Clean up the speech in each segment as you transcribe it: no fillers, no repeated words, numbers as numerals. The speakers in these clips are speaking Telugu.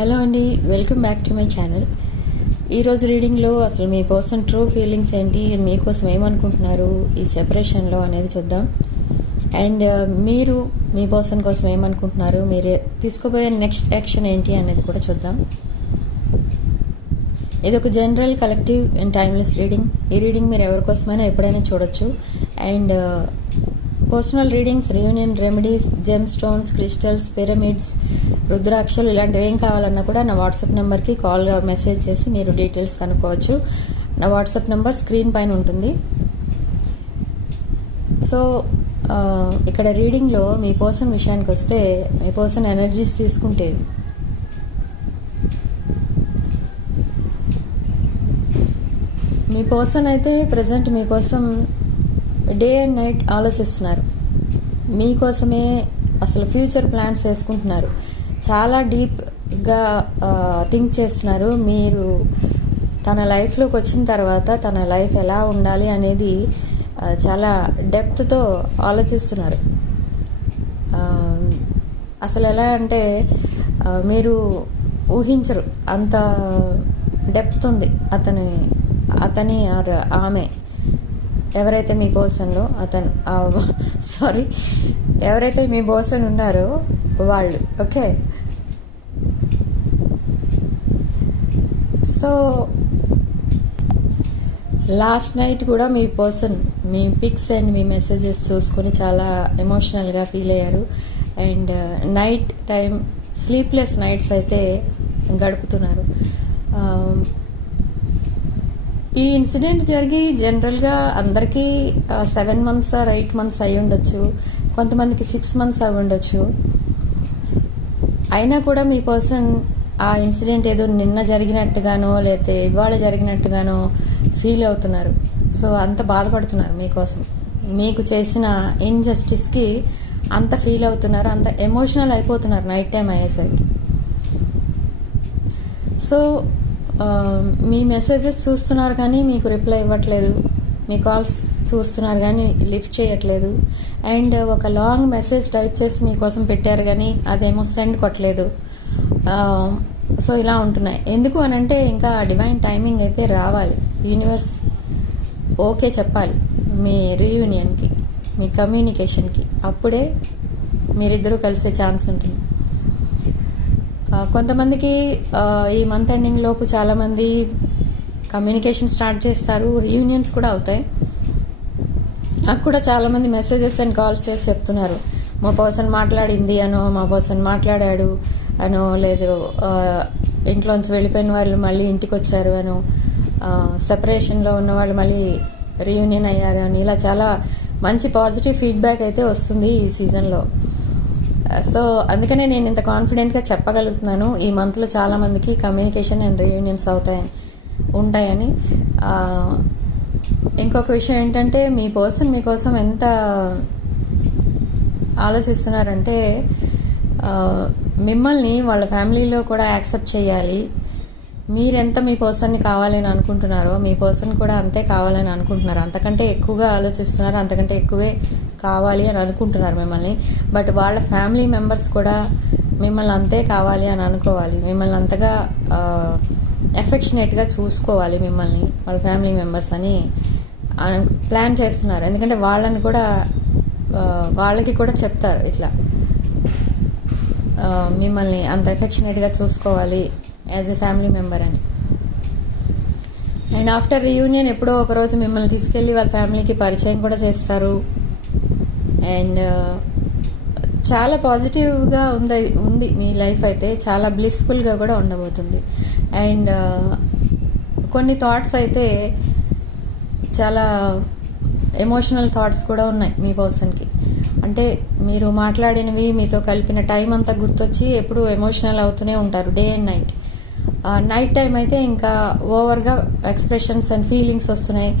హలో అండి, welcome back to my channel. ఈరోజు రీడింగ్లో అసలు మీ పర్సన్ ట్రూ ఫీలింగ్స్ ఏంటి, మీకోసం ఏమనుకుంటున్నారు ఈ సెపరేషన్లో అనేది చూద్దాం. అండ్ మీరు మీ పర్సన్ కోసం ఏమనుకుంటున్నారు, మీరు తీసుకోబోయే నెక్స్ట్ యాక్షన్ ఏంటి అనేది కూడా చూద్దాం. ఇది ఒక general, collective and timeless reading. ఈ రీడింగ్ మీరు ఎవరికోసమైనా ఎప్పుడైనా చూడొచ్చు. And personal readings, reunion remedies, gem stones, crystals, pyramids, రుద్రాక్షలు ఇలాంటివి ఏం కావాలన్నా కూడా నా వాట్సాప్ నెంబర్కి కాల్గా మెసేజ్ చేసి మీరు డీటెయిల్స్ కనుక్కోవచ్చు. నా వాట్సాప్ నెంబర్ స్క్రీన్ పైన ఉంటుంది. సో ఇక్కడ రీడింగ్లో మీ పర్సన్ విషయానికి వస్తే, మీ పర్సన్ ఎనర్జీస్ తీసుకుంటే మీ పర్సన్ అయితే ప్రజెంట్ మీకోసం డే అండ్ నైట్ ఆలోచిస్తున్నారు. మీకోసమే అసలు ఫ్యూచర్ ప్లాన్స్ వేసుకుంటున్నారు. చాలా డీప్గా థింక్ చేస్తున్నారు. మీరు తన లైఫ్లోకి వచ్చిన తర్వాత తన లైఫ్ ఎలా ఉండాలి అనేది చాలా డెప్త్తో ఆలోచిస్తున్నారు. అసలు ఎలా అంటే మీరు ఊహించరు, అంత డెప్త్ ఉంది అతని ఆమె ఎవరైతే మీ పర్సన్లో ఎవరైతే మీ పర్సన్ ఉన్నారో వాళ్ళు. ఓకే, సో లాస్ట్ నైట్ కూడా మీ పర్సన్ మీ పిక్స్ అండ్ మీ మెసేజెస్ చూసుకొని చాలా ఎమోషనల్గా ఫీల్ అయ్యారు. And night time sleepless nights అయితే గడుపుతున్నారు. ఈ ఇన్సిడెంట్ జరిగి జనరల్గా అందరికీ 7 months or 8 months అయి ఉండొచ్చు, కొంతమందికి 6 months అయి ఉండొచ్చు. అయినా కూడా మీ పర్సన్ ఆ ఇన్సిడెంట్ ఏదో నిన్న జరిగినట్టుగానో లేకపోతే ఇవాళ జరిగినట్టుగానో ఫీల్ అవుతున్నారు. సో అంత బాధపడుతున్నారు మీకోసం, మీకు చేసిన ఇన్జస్టిస్కి అంత ఫీల్ అవుతున్నారు, అంత ఎమోషనల్ అయిపోతున్నారు నైట్ టైం అయ్యేసరికి. సో మీ మెసేజెస్ చూస్తున్నారు కానీ మీకు రిప్లై ఇవ్వట్లేదు, మీ కాల్స్ చూస్తున్నారు కానీ లిఫ్ట్ చేయట్లేదు. అండ్ ఒక లాంగ్ మెసేజ్ టైప్ చేసి మీకోసం పెట్టారు కానీ అదేమో సెండ్ కొట్టలేదు. సో ఇలా ఉంటున్నాయి. ఎందుకు అని అంటే ఇంకా డివైన్ టైమింగ్ అయితే రావాలి, యూనివర్స్ ఓకే చెప్పాలి మీ రీయూనియన్కి, మీ కమ్యూనికేషన్కి. అప్పుడే మీరిద్దరూ కలిసే ఛాన్స్ ఉంటుంది. కొంతమందికి ఈ మంత్ ఎండింగ్ లోపు చాలామంది కమ్యూనికేషన్ స్టార్ట్ చేస్తారు, రీయూనియన్స్ కూడా అవుతాయి. నాకు కూడా చాలామంది మెసేజెస్ అండ్ కాల్స్ చేసి చెప్తున్నారు, మా పర్సన్ మాట్లాడింది అనో, మా పర్సన్ మాట్లాడాడు అనో, లేదు ఇంట్లోంచి వెళ్ళిపోయిన వాళ్ళు మళ్ళీ ఇంటికి వచ్చారు అనో, సెపరేషన్లో ఉన్న వాళ్ళు మళ్ళీ రీయూనియన్ అయ్యారు అని, ఇలా చాలా మంచి పాజిటివ్ ఫీడ్బ్యాక్ అయితే వస్తుంది ఈ సీజన్లో. సో అందుకనే నేను ఇంత కాన్ఫిడెంట్గా చెప్పగలుగుతున్నాను, ఈ మంత్లో చాలామందికి కమ్యూనికేషన్ అండ్ రీయూనియన్స్ ఉంటాయని. ఇంకొక విషయం ఏంటంటే మీ పర్సన్ మీకోసం ఎంత ఆలోచిస్తున్నారంటే మిమ్మల్ని వాళ్ళ ఫ్యామిలీలో కూడా యాక్సెప్ట్ చేయాలి. మీరెంత మీ పర్సన్ని కావాలని అనుకుంటున్నారో మీ పర్సన్ కూడా అంతే కావాలని అనుకుంటున్నారు. అంతకంటే ఎక్కువగా ఆలోచిస్తున్నారు, అంతకంటే ఎక్కువే కావాలి అని అనుకుంటున్నారు మిమ్మల్ని. బట్ వాళ్ళ ఫ్యామిలీ మెంబర్స్ కూడా మిమ్మల్ని అంతే కావాలి అని అనుకోవాలి, మిమ్మల్ని అంతగా ఎఫెక్షనేట్గా చూసుకోవాలి మిమ్మల్ని వాళ్ళ ఫ్యామిలీ మెంబర్స్ అని ప్లాన్ చేస్తున్నారు. ఎందుకంటే వాళ్ళకి కూడా చెప్తారు ఇట్లా, మిమ్మల్ని అంత ఎఫెక్షనేట్గా చూసుకోవాలి యాజ్ ఎ ఫ్యామిలీ మెంబర్ అని. అండ్ ఆఫ్టర్ రీయూనియన్ ఎప్పుడో ఒకరోజు మిమ్మల్ని తీసుకెళ్ళి వాళ్ళ ఫ్యామిలీకి పరిచయం కూడా చేస్తారు. అండ్ చాలా పాజిటివ్గా ఉంది మీ లైఫ్ అయితే, చాలా బ్లిస్ఫుల్గా కూడా ఉండబోతుంది. అండ్ కొన్ని థాట్స్ అయితే చాలా ఎమోషనల్ థాట్స్ కూడా ఉన్నాయి మీ పర్సన్కి. అంటే మీరు మాట్లాడినవి, మీతో కలిపిన టైం అంతా గుర్తొచ్చి ఎప్పుడు ఎమోషనల్ అవుతూనే ఉంటారు day and night. Night time అయితే ఇంకా ఓవర్గా ఎక్స్ప్రెషన్స్ అండ్ ఫీలింగ్స్ వస్తున్నాయి.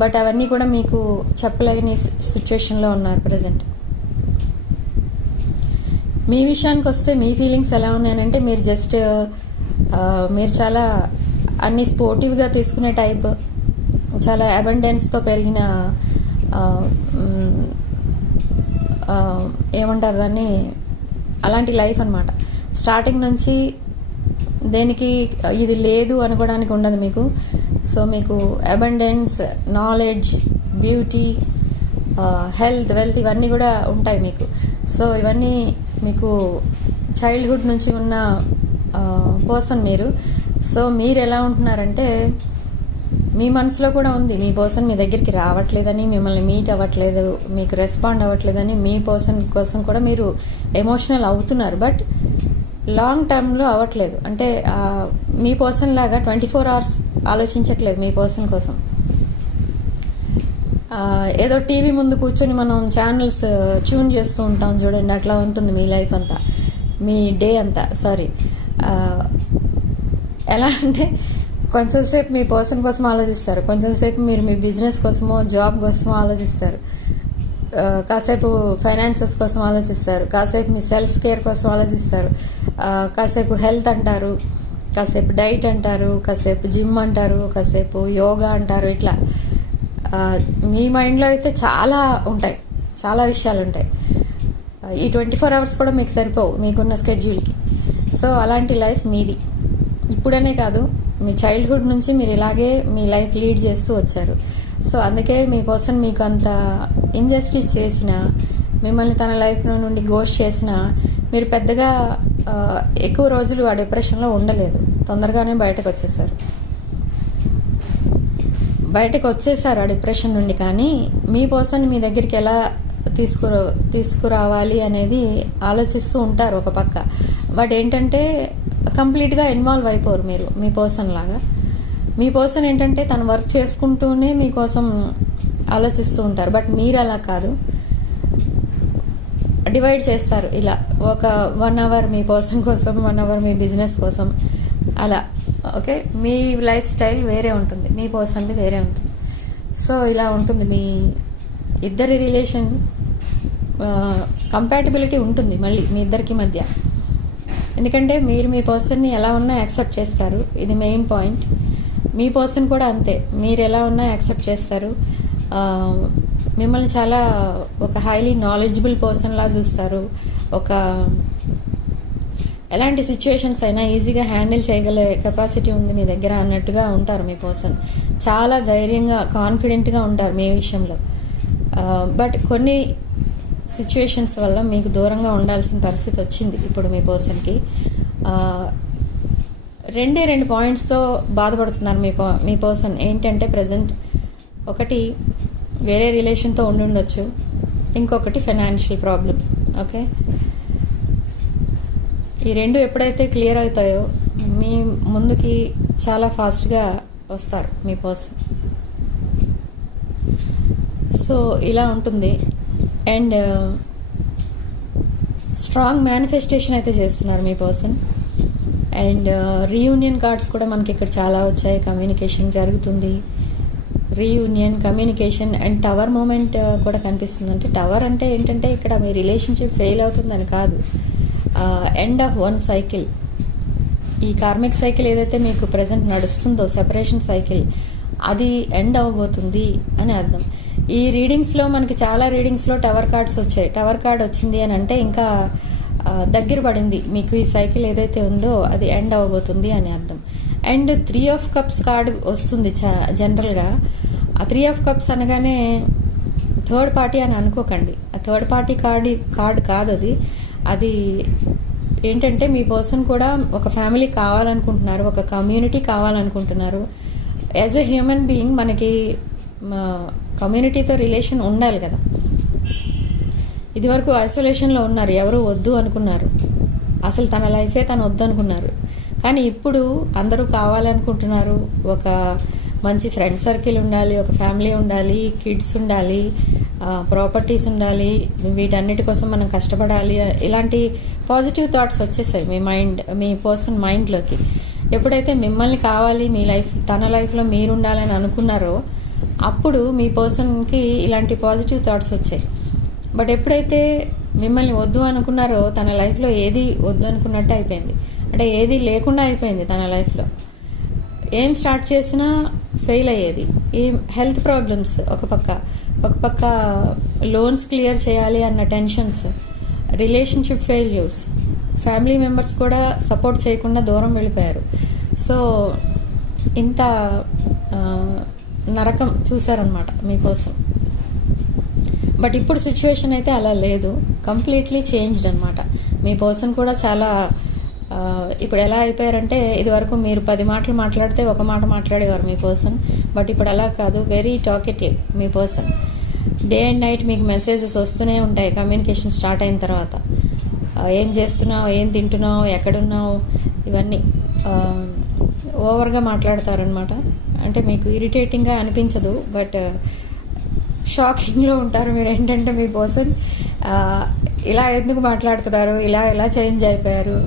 బట్ అవన్నీ కూడా మీకు చెప్పలేని సిచ్యువేషన్లో ఉన్నారు ప్రజెంట్. మీ విషయానికి వస్తే మీ ఫీలింగ్స్ ఎలా ఉన్నాయనంటే, మీరు చాలా అన్ని స్పోర్టివ్గా తీసుకునే టైప్, చాలా అబండెన్స్తో పెరిగిన ఏమంటారు దాన్ని, అలాంటి లైఫ్ అనమాట. స్టార్టింగ్ నుంచి దేనికి ఇది లేదు అనుకోవడానికి ఉండదు మీకు. సో మీకు abundance, knowledge, beauty, health, wealth ఇవన్నీ కూడా ఉంటాయి మీకు. సో ఇవన్నీ మీకు చైల్డ్హుడ్ నుంచి ఉన్న పర్సన్ మీరు. సో మీరు ఎలా ఉంటున్నారంటే మీ మనసులో కూడా ఉంది మీ పర్సన్ మీ దగ్గరికి రావట్లేదని, మిమ్మల్ని మీట్ అవ్వట్లేదు, మీకు రెస్పాండ్ అవ్వట్లేదని. మీ పర్సన్ కోసం కూడా మీరు ఎమోషనల్ అవుతున్నారు, బట్ లాంగ్ టర్మ్లో అవ్వట్లేదు. అంటే మీ పర్సన్ లాగా 24 hours ఆలోచించట్లేదు మీ పర్సన్ కోసం. ఏదో టీవీ ముందు కూర్చొని మనం ఛానల్స్ ట్యూన్ చేస్తూ ఉంటాం చూడండి, అట్లా ఉంటుంది మీ లైఫ్ అంతా, మీ డే అంతా. సారీ, ఎలా అంటే కొంచెం సేపు మీ పర్సన్ కోసం ఆలోచిస్తారు, కొంచెం సేపు మీరు మీ బిజినెస్ కోసమో జాబ్ కోసమో ఆలోచిస్తారు, కాసేపు ఫైనాన్సెస్ కోసం ఆలోచిస్తారు, కాసేపు మీ సెల్ఫ్ కేర్ కోసం ఆలోచిస్తారు, కాసేపు హెల్త్ అంటారు, కాసేపు డైట్ అంటారు, కాసేపు జిమ్ అంటారు, కాసేపు యోగా అంటారు. ఇట్లా మీ మైండ్లో అయితే చాలా ఉంటాయి, చాలా విషయాలు ఉంటాయి. ఈ 24 hours కూడా మీకు సరిపోవు మీకున్న స్కెడ్యూల్కి. సో అలాంటి లైఫ్ మీది. ఇప్పుడనే కాదు, మీ చైల్డ్హుడ్ నుంచి మీరు ఇలాగే మీ లైఫ్ లీడ్ చేస్తూ వచ్చారు. సో అందుకే మీ పర్సన్ మీకు అంత ఇంజస్టిస్ చేసినా, మిమ్మల్ని తన లైఫ్లో నుండి గోస్ట్ చేసినా మీరు పెద్దగా ఎక్కువ రోజులు ఆ డిప్రెషన్లో ఉండలేదు. తొందరగానే బయటకు వచ్చేసారు ఆ డిప్రెషన్ నుండి. కానీ మీ పర్సన్ మీ దగ్గరికి ఎలా తీసుకురావాలి అనేది ఆలోచిస్తూ ఉంటారు ఒక పక్క. బట్ ఏంటంటే కంప్లీట్గా ఇన్వాల్వ్ అయిపోరు మీరు మీ పర్సన్ లాగా. మీ పర్సన్ ఏంటంటే తను వర్క్ చేసుకుంటూనే మీకోసం ఆలోచిస్తూ ఉంటారు. బట్ మీరు అలా కాదు, డివైడ్ చేస్తారు ఇలా. ఒక 1 hour మీ పర్సన్ కోసం, 1 hour మీ బిజినెస్ కోసం, అలా. ఓకే, మీ లైఫ్ స్టైల్ వేరే ఉంటుంది, మీ పర్సన్ది వేరే ఉంటుంది. సో ఇలా ఉంటుంది మీ ఇద్దరి రిలేషన్. కంపాటిబిలిటీ ఉంటుంది మళ్ళీ మీ ఇద్దరికి మధ్య. ఎందుకంటే మీరు మీ పర్సన్ని ఎలా ఉన్నా యాక్సెప్ట్ చేస్తారు, ఇది మెయిన్ పాయింట్. మీ పర్సన్ కూడా అంతే, మీరు ఎలా ఉన్నా యాక్సెప్ట్ చేస్తారు. మిమ్మల్ని చాలా ఒక హైలీ నాలెడ్జబుల్ పర్సన్లా చూస్తారు. ఒక ఎలాంటి సిచ్యువేషన్స్ అయినా ఈజీగా హ్యాండిల్ చేయగల కెపాసిటీ ఉంది మీ దగ్గర అన్నట్టుగా ఉంటారు మీ పర్సన్. చాలా ధైర్యంగా, కాన్ఫిడెంట్గా ఉంటారు మీ విషయంలో. బట్ కొన్ని సిచ్యువేషన్స్ వల్ల మీకు దూరంగా ఉండాల్సిన పరిస్థితి వచ్చింది ఇప్పుడు మీ పర్సన్కి. 2 పాయింట్స్తో బాధపడుతున్నారు మీ పర్సన్. ఏంటంటే ప్రజెంట్ ఒకటి వేరే రిలేషన్తో ఉండొచ్చు, ఇంకొకటి ఫైనాన్షియల్ ప్రాబ్లం. ఓకే, ఈ 2 ఎప్పుడైతే క్లియర్ అవుతాయో మీ ముందుకి చాలా ఫాస్ట్గా వస్తారు మీ పర్సన్. సో ఇలా ఉంటుంది. అండ్ స్ట్రాంగ్ మేనిఫెస్టేషన్ అయితే చేస్తున్నారు మీ పర్సన్. అండ్ రీయూనియన్ కార్డ్స్ కూడా మనకి ఇక్కడ చాలా వచ్చాయి. కమ్యూనికేషన్ జరుగుతుంది, reunion, communication and tower moment కూడా కనిపిస్తుంది. అంటే టవర్ అంటే ఏంటంటే ఇక్కడ మీ రిలేషన్షిప్ ఫెయిల్ అవుతుందని కాదు, ఎండ్ ఆఫ్ వన్ సైకిల్. ఈ కార్మిక్ సైకిల్ ఏదైతే మీకు ప్రజెంట్ నడుస్తుందో, సెపరేషన్ సైకిల్, అది ఎండ్ అవ్వబోతుంది అని అర్థం. ఈ రీడింగ్స్లో మనకి చాలా రీడింగ్స్లో టవర్ కార్డ్స్ వచ్చాయి. టవర్ కార్డ్ వచ్చింది అని అంటే ఇంకా దగ్గర పడింది మీకు ఈ సైకిల్ ఏదైతే ఉందో అది ఎండ్ అవ్వబోతుంది అని అర్థం. అండ్ 3 of Cups కార్డ్ వస్తుంది జనరల్గా. ఆ 3 of Cups అనగానే థర్డ్ పార్టీ అని అనుకోకండి, ఆ థర్డ్ పార్టీ కార్డ్ కాదు అది. అది ఏంటంటే మీ పర్సన్ కూడా ఒక ఫ్యామిలీ కావాలనుకుంటున్నారు, ఒక కమ్యూనిటీ కావాలనుకుంటున్నారు. యాజ్ ఎ హ్యూమన్ బీయింగ్ మనకి కమ్యూనిటీతో రిలేషన్ ఉండాలి కదా. ఇదివరకు ఐసోలేషన్లో ఉన్నారు, ఎవరు వద్దు అనుకున్నారు, అసలు తన లైఫే తను వద్దు అనుకున్నారు. కానీ ఇప్పుడు అందరూ కావాలనుకుంటున్నారు. ఒక మంచి ఫ్రెండ్ సర్కిల్ ఉండాలి, ఒక ఫ్యామిలీ ఉండాలి, కిడ్స్ ఉండాలి, ప్రాపర్టీస్ ఉండాలి, వీటన్నిటి కోసం మనం కష్టపడాలి. ఇలాంటి పాజిటివ్ థాట్స్ వచ్చేసాయి మీ పర్సన్ మైండ్లోకి. ఎప్పుడైతే మిమ్మల్ని కావాలి, మీ లైఫ్, తన లైఫ్లో మీరు ఉండాలని అనుకున్నారో అప్పుడు మీ పర్సన్కి ఇలాంటి పాజిటివ్ థాట్స్ వచ్చాయి. బట్ ఎప్పుడైతే మిమ్మల్ని వద్దు అనుకున్నారో తన లైఫ్లో ఏది వద్దు అనుకున్నట్టు అయిపోయింది. అంటే ఏది లేకుండా అయిపోయింది తన లైఫ్లో. ఏం స్టార్ట్ చేసినా ఫెయిల్ అయ్యేది. ఏం హెల్త్ ప్రాబ్లమ్స్ ఒక పక్క లోన్స్ క్లియర్ చేయాలి అన్న టెన్షన్స్, రిలేషన్షిప్ ఫ్యామిలీ మెంబర్స్ కూడా సపోర్ట్ చేయకుండా దూరం వెళ్ళిపోయారు. సో ఇంత నరకం చూశారనమాట మీకోసం. బట్ ఇప్పుడు సిచ్యువేషన్ అయితే అలా లేదు, కంప్లీట్లీ చేంజ్డ్ అనమాట. మీ పర్సన్ కూడా చాలా ఇప్పుడు ఎలా అయిపోయారంటే, ఇదివరకు మీరు 10 మాటలు మాట్లాడితే ఒక మాట మాట్లాడేవారు మీ పర్సన్. బట్ ఇప్పుడు అలా కాదు, very talkative me person. Day and night మీకు మెసేజెస్ వస్తూనే ఉంటాయి కమ్యూనికేషన్ స్టార్ట్ అయిన తర్వాత. ఏం చేస్తున్నావు, ఏం తింటున్నావు, ఎక్కడున్నావు, ఇవన్నీ ఓవర్గా మాట్లాడతారనమాట. అంటే మీకు ఇరిటేటింగ్గా అనిపించదు, బట్ షాకింగ్లో ఉంటారు మీరు. ఏంటంటే మీ పర్సన్ ఇలా ఎందుకు మాట్లాడుతున్నారు, ఇలా చేంజ్ అయిపోయారు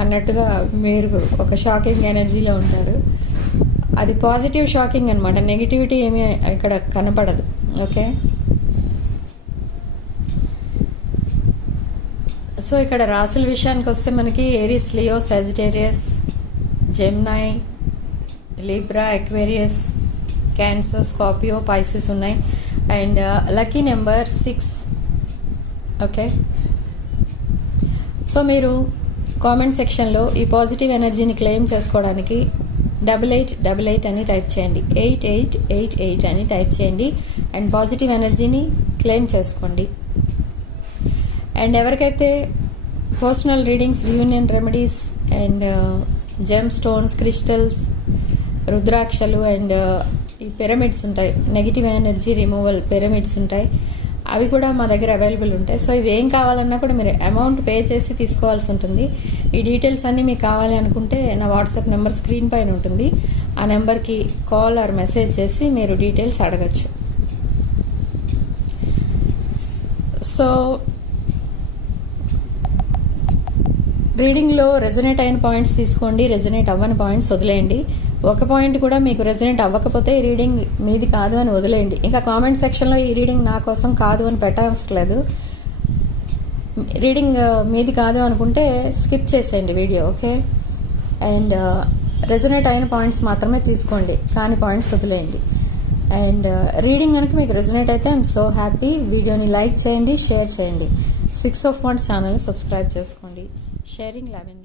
అన్నట్టుగా మీరు ఒక షాకింగ్ ఎనర్జీలో ఉంటారు. అది పాజిటివ్ షాకింగ్ అనమాట, నెగిటివిటీ ఏమీ ఇక్కడ కనపడదు. ఓకే, సో ఇక్కడ రాసుల విషయానికి వస్తే మనకి Aries, Leo, Sagittarius, Gemini, Libra, Aquarius, Cancer, Scorpio, Pisces ఉన్నాయి. And lucky number 6. Okay, so మీరు కామెంట్ సెక్షన్లో ఈ పాజిటివ్ ఎనర్జీని క్లెయిమ్ చేసుకోవడానికి 8888 అని టైప్ చేయండి, 8888 అని టైప్ చేయండి అండ్ పాజిటివ్ ఎనర్జీని క్లెయిమ్ చేసుకోండి. అండ్ ఎవరికైతే personal readings, reunion remedies and gem stones, crystals, రుద్రాక్షలు అండ్ ఈ పిరమిడ్స్ ఉంటాయి, నెగిటివ్ ఎనర్జీ రిమూవల్ పిరమిడ్స్ ఉంటాయి, అవి కూడా మా దగ్గర అవైలబుల్ ఉంటాయి. సో ఇవి ఏం కావాలన్నా కూడా మీరు అమౌంట్ పే చేసి తీసుకోవాల్సి ఉంటుంది. ఈ డీటెయిల్స్ అన్నీ మీకు కావాలి అనుకుంటే నా వాట్సాప్ నెంబర్ స్క్రీన్ పైన ఉంటుంది. ఆ నెంబర్కి కాల్ ఆర్ మెసేజ్ చేసి మీరు డీటెయిల్స్ అడగచ్చు. సో రీడింగ్లో రెజొనేట్ అయిన పాయింట్స్ తీసుకోండి, రెజొనేట్ అవ్వని పాయింట్స్ వదిలేయండి. ఒక పాయింట్ కూడా మీకు రెజొనేట్ అవ్వకపోతే ఈ రీడింగ్ మీది కాదు అని వదిలేయండి. ఇంకా కామెంట్ సెక్షన్లో ఈ రీడింగ్ నా కోసం కాదు అని పెట్టవసరం లేదు. రీడింగ్ మీది కాదు అనుకుంటే స్కిప్ చేసేయండి వీడియో. ఓకే, అండ్ రెజొనేట్ అయిన పాయింట్స్ మాత్రమే తీసుకోండి, కానీ పాయింట్స్ వదిలేయండి. అండ్ రీడింగ్ కనుక మీకు రెజొనేట్ అయితే ఐఎమ్ సో హ్యాపీ. వీడియోని లైక్ చేయండి, షేర్ చేయండి. 6 of Wands ఛానల్ని సబ్స్క్రైబ్ చేసుకోండి. షేరింగ్ 11